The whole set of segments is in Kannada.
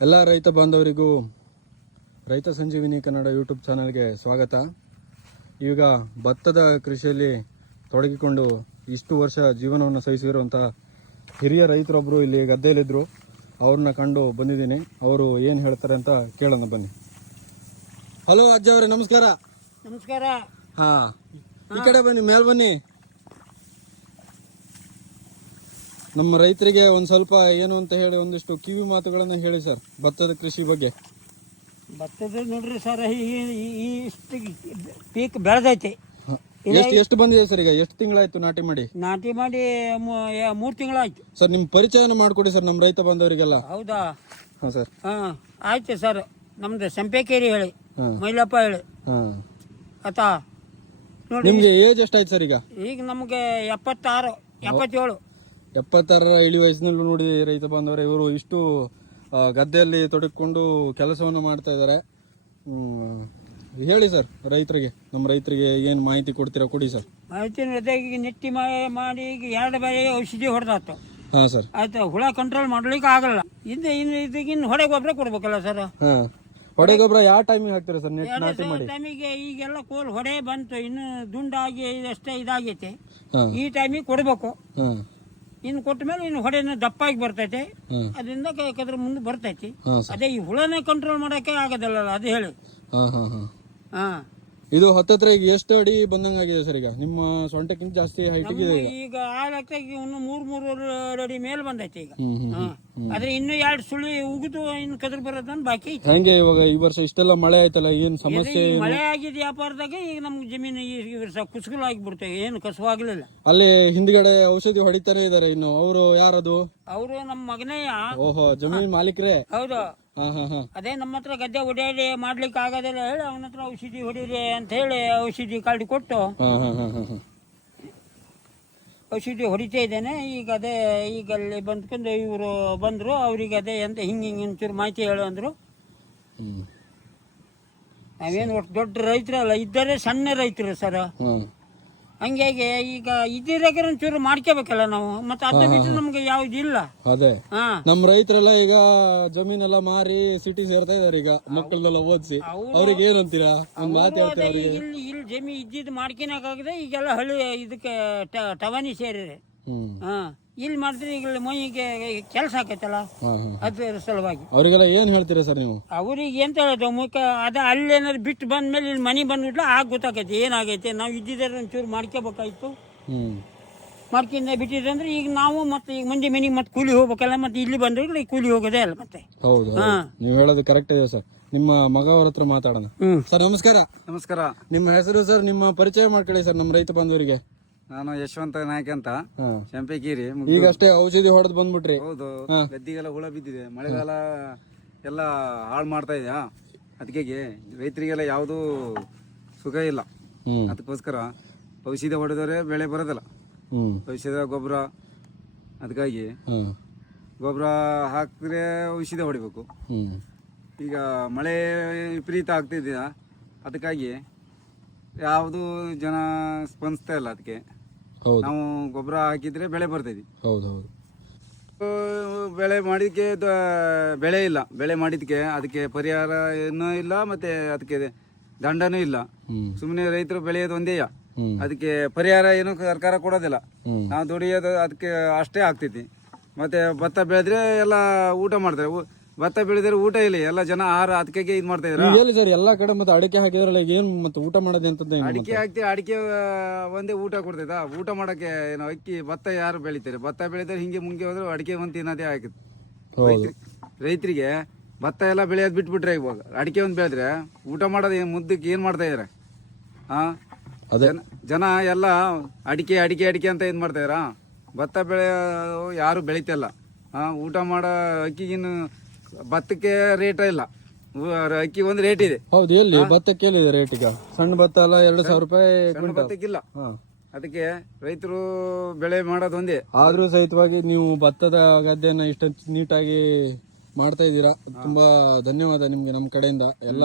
ಎಲ್ಲ ರೈತ ಬಾಂಧವರಿಗೂ ರೈತ ಸಂಜೀವಿನಿ ಕನ್ನಡ ಯೂಟ್ಯೂಬ್ ಚಾನಲ್ಗೆ ಸ್ವಾಗತ. ಈಗ ಭತ್ತದ ಕೃಷಿಯಲ್ಲಿ ತೊಡಗಿಕೊಂಡು ಇಷ್ಟು ವರ್ಷ ಜೀವನವನ್ನು ಸಹಿಸಿರುವಂಥ ಹಿರಿಯ ರೈತರೊಬ್ಬರು ಇಲ್ಲಿ ಗದ್ದೆಯಲ್ಲಿದ್ದರು ಅವ್ರನ್ನ ಕಂಡು ಬಂದಿದ್ದೀನಿ. ಅವರು ಏನು ಹೇಳ್ತಾರೆ ಅಂತ ಕೇಳೋಣ ಬನ್ನಿ. ಹಲೋ ಅಜ್ಜ ಅವರೇ ನಮಸ್ಕಾರ. ನಮಸ್ಕಾರ. ಹಾ. ಈ ಕಡೆ ಬನ್ನಿ ಮೇಲೆ ಬನ್ನಿ. ನಮ್ಮ ರೈತರಿಗೆ ಒಂದು ಸ್ವಲ್ಪ ಏನು ಅಂತ ಹೇಳಿ ಒಂದಿಷ್ಟು ಕಿವಿ ಮಾತುಗಳನ್ನ ಹೇಳಿ ಸರ್ ಭತ್ತದ ಕೃಷಿ ಬಗ್ಗೆ. ಭತ್ತದ ನೋಡ್ರಿ ಸರ್ ಇಷ್ಟು ಪೀಕ್ ಬೆಳೆದೈತಿ. ಎಷ್ಟು ಎಷ್ಟು ಬಂದಿದೆ ಸರ್ ಈಗ? ಎಷ್ಟು ತಿಂಗಳಾಯ್ತು ನಾಟಿ ಮಾಡಿ? ನಾಟಿ ಮಾಡಿ ಮೂರು ತಿಂಗಳಾಯ್ತು. ಸರ್ ನಿಮ್ ಪರಿಚಯನ ಮಾಡ್ಕೊಡಿ ಸರ್ ನಮ್ಮ ರೈತ ಬಂದವರಿಗೆಲ್ಲ. ಹೌದಾ? ಹಾಂ ಸರ್. ಹಾಂ ಆಯ್ತು ಸರ್. ನಮ್ದು ಸಂಪೇಕೇರಿ ಹೇಳಿ ಮೈಲಪ್ಪ ಹೇಳಿ. ಆತಾ ನಿಮ್ಗೆ ಏಜ್ ಎಷ್ಟಾಯ್ತು ಸರ್ ಈಗ? ಈಗ ನಮಗೆ ಎಪ್ಪತ್ತಾರು ಎಪ್ಪತ್ತೇಳು. ಎಪ್ಪತ್ತಾರರ ಇಳಿ ವಯಸ್ಸಿನಲ್ಲೂ ನೋಡಿ ರೈತ ಬಾಂಧವರೇ ಇವರು ಇಷ್ಟು ಗದ್ದೆಯಲ್ಲಿ ತೊಡಕೊಂಡು ಕೆಲಸವನ್ನು ಮಾಡ್ತಾ ಇದ್ದಾರೆ. ಹೇಳಿ ಸರ್ ರೈತರಿಗೆ ನಮ್ಮ ರೈತರಿಗೆ ಏನು ಮಾಹಿತಿ ಕೊಡ್ತೀರಾ ಕೊಡಿ ಸರ್. ಮಾಹಿತಿ ನೆಟ್ಟಿ ಮಾಡಿ ಈಗ ಎರಡು ಬಾರಿ ಔಷಧಿ ಹೊಡೆದಾತು. ಹಾ ಸರ್. ಆಯ್ತು ಹುಳ ಕಂಟ್ರೋಲ್ ಮಾಡ್ಲಿಕ್ಕೆ ಆಗಲ್ಲ. ಹಿಂದೆ ಇನ್ನು ಇದಕ್ಕೆ ಇನ್ನು ಹೊಡೆ ಗೊಬ್ಬರ ಕೊಡ್ಬೇಕಲ್ಲ ಸರ್. ಹಾಂ ಹೊಡೆ ಗೊಬ್ಬರ ಯಾವ ಟೈಮಿಗೆ ಹಾಕ್ತೀರಾ ಸರ್ ನೆಟ್ ನಾಟಿ ಮಾಡಿ? ಟೈಮಿಗೆ ಈಗೆಲ್ಲ ಕೋಲ್ ಹೊಡೆ ಬಂತು ಇನ್ನು ದುಂಡಾಗಿ ಅಷ್ಟೇ ಇದಾಗೈತೆ. ಈ ಟೈಮಿಗೆ ಕೊಡ್ಬೇಕು. ಹಾಂ. ಇನ್ನು ಕೊಟ್ಟ ಮೇಲೆ ಇನ್ನು ಹೊಡೆನ ದಪ್ಪಾಗಿ ಬರ್ತೈತೆ. ಅದರಿಂದ ಕದ್ರ ಮುಂದೆ ಬರ್ತೈತಿ. ಅದೇ ಈ ಹುಳನೇ ಕಂಟ್ರೋಲ್ ಮಾಡಕ್ಕೆ ಆಗೋದಲ್ಲ ಅದು ಹೇಳಿ. ಹಾಂ. ಇದು ಹತ್ತತ್ರ ಈಗ ಎಷ್ಟು ಅಡಿ ಬಂದಂಗಾಗಿದೆ ಸರ್ ಈಗ? ನಿಮ್ಮ ಸೊಂಟಕ್ಕಿಂತ ಜಾಸ್ತಿ ಹೈಟ್ ಇದೆ ಈಗ. ಈಗ ಆ ಲೆಕ್ಕಕ್ಕೆ ಇನ್ನು ಮೂರು ಮೂರು ಅಡಿ ಮೇಲೆ ಬಂದೈತೆ ಈಗ. ಹಾ. ಆದ್ರೆ ಇನ್ನು ಎರಡು ಸುಳಿ ಉಗಿದು ಇನ್ನು ಕದ್ರ ಬರೋದನ್ನ ಬಾಕಿ ಐತಿ. ಹೆಂಗೆ ಇವಾಗ ಈ ವರ್ಷ ಇಷ್ಟೆಲ್ಲ ಮಳೆ ಆಯ್ತಲ್ಲ ಏನ್ ಸಮಸ್ಯೆ ಈ ಮಳೆ ಆಗಿದ ವ್ಯಾಪಾರದಾಗ ಈಗ ನಮ್ಗೆ ಜಮೀನು ಈ ಈ ವರ್ಷ ಕುಸ್ಕುಲು ಆಗಿಬಿಡ್ತೇವೆ ಏನು ಕಸುವಾಗ್ಲಿಲ್ಲ ಅಲ್ಲಿ ಹಿಂದ್ಗಡೆ ಔಷಧಿ ಹೊಡಿತಾನೆ ಇದಾರೆ ಇನ್ನು. ಅವರು ಯಾರದು? ಅವರು ನಮ್ಮ ಮಗನೇ ಓಹೋ ಜಮೀನ್ ಮಾಲೀಕರೇ? ಹೌದು. ಅದೇ ನಮ್ಮ ಹತ್ರ ಗದ್ದೆ ಹೊಡೆಯಲಿ ಮಾಡ್ಲಿಕ್ಕೆ ಆಗೋದಿಲ್ಲ ಹೇಳಿ ಅವನ ಹತ್ರ ಔಷಧಿ ಹೊಡೀರಿ ಅಂತ ಹೇಳಿ ಔಷಧಿ ಕಾಲ್ಡಿ ಕೊಟ್ಟು. ಔಷಧಿ ಹೊಡಿತಾ ಇದ್ದೇನೆ. ಈಗ ಅದೇ ಈಗ ಅಲ್ಲಿ ಬಂದ್ಕೊಂಡು ಇವರು ಬಂದರು ಅವ್ರಿಗೆ ಅದೇ ಎಂತ ಹಿಂಗೆ ಹಿಂಗೆ ಒಂಚೂರು ಮಾಹಿತಿ ಹೇಳು ಅಂದರು. ನಾವೇನು ಒಟ್ಟು ದೊಡ್ಡ ರೈತರಲ್ಲ ಇದ್ದರೆ ಸಣ್ಣ ರೈತರು ಸರ್. ಹಂಗಾಗಿ ಈಗ ಇದ್ದಿರಾಗ ಚೂರು ಮಾಡ್ಕೋಬೇಕಲ್ಲ ನಾವು? ಮತ್ತೆ ಅದನ್ನ ಬಿಟ್ಟು ನಮ್ಗೆ ಯಾವ್ದು ಇಲ್ಲ. ಅದೇ. ಹಾ. ನಮ್ ರೈತರೆಲ್ಲ ಈಗ ಜಮೀನೆಲ್ಲ ಮಾರಿ ಸಿಟಿ ಸೇರ್ತಾ ಇದಾರೆ ಈಗ ಮಕ್ಕಳನ್ನೆಲ್ಲ ಓದಿಸಿ. ಅವ್ರಿಗೆ ಏನಂತೀರಾ? ಅಂತೀರಾ ಒಂದ್ ಮಾತು ಹೇಳ್ತೀವಿ ಅದೇ ಅವ್ರಿಗೆ? ಇಲ್ಲಿ ಇಲ್ಲಿ ಜಮೀನ್ ಇದ್ದಿದ್ದು ಮಾಡ್ಕೊಳಕಾಗದೆ ಈಗೆಲ್ಲ ಹಳ್ಳಿ ಇದಕ್ಕೆ ಟವಾನಿ ಟವನಿ ಸೇರಿದೆ. ಹ್ಮ್. ಹಾ. ಇಲ್ಲಿ ಮಾಡ್ತೀರಿ ಈಗ ಮೊಯ್ಗೆ ಮೊಯ್ಯಿಗೆ ಕೆಲಸ ಆಕೈತಲ್ಲ? ಹಾ ಹಾ ಅದ್ರ ಸಲುವಾಗಿ. ಅವರಿಗೆಲ್ಲ ಏನ್ ಹೇಳ್ತೀರಾ ಸರ್ ನೀವು? ಅವ್ರಿಗೆ ಎಂತ ಹೇಳೋದು? ಮುಖ ಅದ ಅಲ್ಲೇನಾದ್ರು ಬಿಟ್ಟು ಬಂದ್ಮೇಲೆ ಇಲ್ಲಿ ಮನೆ ಬಂದ್ಬಿಟ್ಲ ಆಗ ಗೊತ್ತಾಕೈತಿ ಏನಾಗೈತೆ? ನಾವು ಇದ್ದಿದ್ದಾರೆ ಒಂಚೂರು ಮಾಡ್ಕೋಬೇಕಾಯ್ತು. ಹ್ಮ್. ಮಾಡ್ಕಿಂದ ಬಿಟ್ಟಿದ್ರೆ ಅಂದ್ರೆ ಈಗ ನಾವು ಮತ್ತೆ ಈಗ ಮುಂದೆ ಮನೆಗೆ ಮತ್ತೆ ಕೂಲಿ ಹೋಗ್ಬೇಕಲ್ಲ ಮತ್ತೆ ಇಲ್ಲಿ ಬಂದ್ರೆ ಈಗ ಕೂಲಿ ಹೋಗೋದೇ ಅಲ್ಲ ಮತ್ತೆ. ಹೌದು ಹಾ. ನೀವು ಹೇಳೋದು ಕರೆಕ್ಟ್ ಇದೆ ಸರ್. ನಿಮ್ಮ ಮಗ ಅವ್ರ ಹತ್ರ ಮಾತಾಡೋಣ. ಸರ್ ನಮಸ್ಕಾರ. ನಮಸ್ಕಾರ. ನಿಮ್ಮ ಹೆಸರು ಸರ್ ನಿಮ್ಮ ಪರಿಚಯ ಮಾಡ್ಕೊಳ್ಳಿ ಸರ್ ನಮ್ಮ ರೈತ ಬಾಂಧವರಿಗೆ. ನಾನು ಯಶವಂತ ನಾಯ್ಕ ಅಂತ. ಚಂಪೆಕೀರಿ ಈಗಷ್ಟೇ ಔಷಧಿ ಹೊಡೆದು ಬಂದ್ಬಿಟ್ರಿ. ಹೌದು. ಗದ್ದಿಗೆಲ್ಲ ಹುಳ ಬಿದ್ದಿದೆ. ಮಳೆಗಾಲ ಎಲ್ಲ ಹಾಳು ಮಾಡ್ತಾ ಇದೆಯಾ? ಅದಕ್ಕೆ ರೈತರಿಗೆಲ್ಲ ಯಾವುದು ಸುಖ ಇಲ್ಲ. ಅದಕ್ಕೋಸ್ಕರ ಔಷಧಿ ಹೊಡೆದರೆ ಬೆಳೆ ಬರೋದಿಲ್ಲ. ಔಷಧ ಗೊಬ್ಬರ ಅದಕ್ಕಾಗಿ ಗೊಬ್ಬರ ಹಾಕಿದ್ರೆ ಔಷಧಿ ಹೊಡಿಬೇಕು. ಈಗ ಮಳೆ ವಿಪರೀತ ಆಗ್ತಿದೆಯಾ? ಅದಕ್ಕಾಗಿ ಯಾವುದು ಜನ ಸ್ಪಂದಿಸ್ತಾ ಇಲ್ಲ ಅದಕ್ಕೆ. ಹೌದು. ನಾವು ಗೊಬ್ಬರ ಹಾಕಿದ್ರೆ ಬೆಳೆ ಬರ್ತೈತಿ ಹೌದು ಹೌದು. ಬೆಳೆ ಮಾಡಿದಕ್ಕೆ ಬೆಳೆ ಇಲ್ಲ. ಬೆಳೆ ಮಾಡಿದಕ್ಕೆ ಅದಕ್ಕೆ ಪರಿಹಾರ ಏನೂ ಇಲ್ಲ ಮತ್ತೆ ಅದಕ್ಕೆ ದಂಡನೂ ಇಲ್ಲ. ಸುಮ್ಮನೆ ರೈತರು ಬೆಳೆಯೋದು ಒಂದೇ ಅದಕ್ಕೆ ಪರಿಹಾರ ಏನು ಸರ್ಕಾರ ಕೊಡೋದಿಲ್ಲ. ನಾವು ದುಡಿಯೋದು ಅದಕ್ಕೆ ಅಷ್ಟೇ ಆಗ್ತೈತಿ. ಮತ್ತೆ ಭತ್ತ ಬೆಳೆದ್ರೆ ಎಲ್ಲ ಊಟ ಮಾಡ್ತಾರೆ. ಭತ್ತ ಬೆಳೆದ್ರೆ ಊಟ ಇಲ್ಲ? ಎಲ್ಲ ಜನ ಆಹಾರ ಅದಕ್ಕೆ ಇದ್ ಮಾಡ್ತಾ ಇದ್ರ ಎಲ್ಲಿ ಸರ್ ಎಲ್ಲಾ ಕಡೆ ಮತ್ತೆ ಅಡಿಕೆ ಹಾಕಿದ್ರಲ್ಲ ಏನ್ ಮತ್ತೆ ಊಟ ಮಾಡೋದು ಅಂತ ಹೆಂಗೆ ಅಡಿಕೆ ಹಾಕ್ತಿ ಅಡಿಕೆ ಒಂದೇ ಊಟ ಕೊಡ್ತೈತಾ? ಊಟ ಮಾಡಕ್ಕೆ ಏನು ಅಕ್ಕಿ ಭತ್ತ ಯಾರು ಬೆಳಿತಾರೆ? ಭತ್ತ ಬೆಳೆದ್ರೆ ಹಿಂಗೆ ಮುಂಗೆ ಹೋದ್ರೆ ಅಡಿಕೆ ಒಂದು ತಿನ್ನೋದೇ ಆಗುತ್ತೆ. ಹೌದು. ರೈತರಿಗೆ ಭತ್ತ ಎಲ್ಲ ಬೆಳೆಯೋದು ಬಿಟ್ಬಿಟ್ರೆ ಇವಾಗ. ಅಡಿಕೆ ಒಂದು ಬೆಳೆದ್ರೆ ಊಟ ಮಾಡೋದು ಏನ್ ಮುದ್ದಕ್ಕೆ ಏನು ಮಾಡ್ತಾ ಇದಾರೆ? ಹಾ ಅದೇ. ಜನ ಜನ ಎಲ್ಲ ಅಡಿಕೆ ಅಡಿಕೆ ಅಡಿಕೆ ಅಂತ ಇದು ಮಾಡ್ತಾ ಇದಾರ? ಭತ್ತ ಬೆಳೆ ಯಾರು ಬೆಳಿತಲ್ಲ ಹಾ ಊಟ ಮಾಡೋ ಅಕ್ಕಿಗಿನ್ನು ಭತ್ತಕ್ಕೆ ರೇಟ್ ಇಲ್ಲ. ಅಕ್ಕಿ ಒಂದು ರೇಟ್ ಇದೆ. ಹೌದು ಎಲ್ಲಿ? ಭತ್ತಕ್ಕೆ ಎಲ್ಲಿದೆ ರೇಟ್ ಈಗ? ಸಣ್ಣ ಭತ್ತ ಎಲ್ಲ ಎರಡು ಸಾವಿರ ರೂಪಾಯಿ ಸಣ್ಣ ಕ್ವಿಂಟಲ್. ಭತ್ತಕ್ಕಿಲ್ಲ. ಅದಕ್ಕೆ ರೈತರು ಬೆಳೆ ಮಾಡೋದೊಂದೇ ಆದ್ರೂ ಸಹಿತವಾಗಿ ನೀವು ಭತ್ತದ ಗದ್ದೆಯನ್ನ ಇಷ್ಟ ನೀಟಾಗಿ ಮಾಡ್ತಾ ಇದ್ದೀರಾ? ತುಂಬಾ ಧನ್ಯವಾದ ನಿಮ್ಗೆ ನಮ್ಮ ಕಡೆಯಿಂದ. ಎಲ್ಲ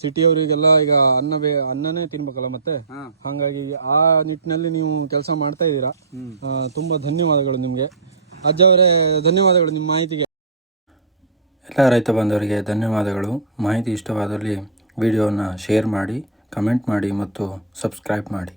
ಸಿಟಿಯವರಿಗೆಲ್ಲ ಈಗ ಅನ್ನ ಬೇ ಅನ್ನನೇ ತಿನ್ಬೇಕಲ್ಲ ಮತ್ತೆ? ಹಾಗಾಗಿ ಆ ನಿಟ್ಟಿನಲ್ಲಿ ನೀವು ಕೆಲಸ ಮಾಡ್ತಾ ಇದ್ದೀರಾ? ಆ, ತುಂಬಾ ಧನ್ಯವಾದಗಳು ನಿಮ್ಗೆ. ಅಜ್ಜ ಅವರೇ ಧನ್ಯವಾದಗಳು ನಿಮ್ಮ ಮಾಹಿತಿಗೆ. ರೈತ ಬಂದವರಿಗೆ ಧನ್ಯವಾದಗಳು. ಮಾಹಿತಿ ಇಷ್ಟವಾದಲ್ಲಿ ವಿಡಿಯೋವನ್ನು ಶೇರ್ ಮಾಡಿ ಕಮೆಂಟ್ ಮಾಡಿ ಮತ್ತು ಸಬ್ಸ್ಕ್ರೈಬ್ ಮಾಡಿ.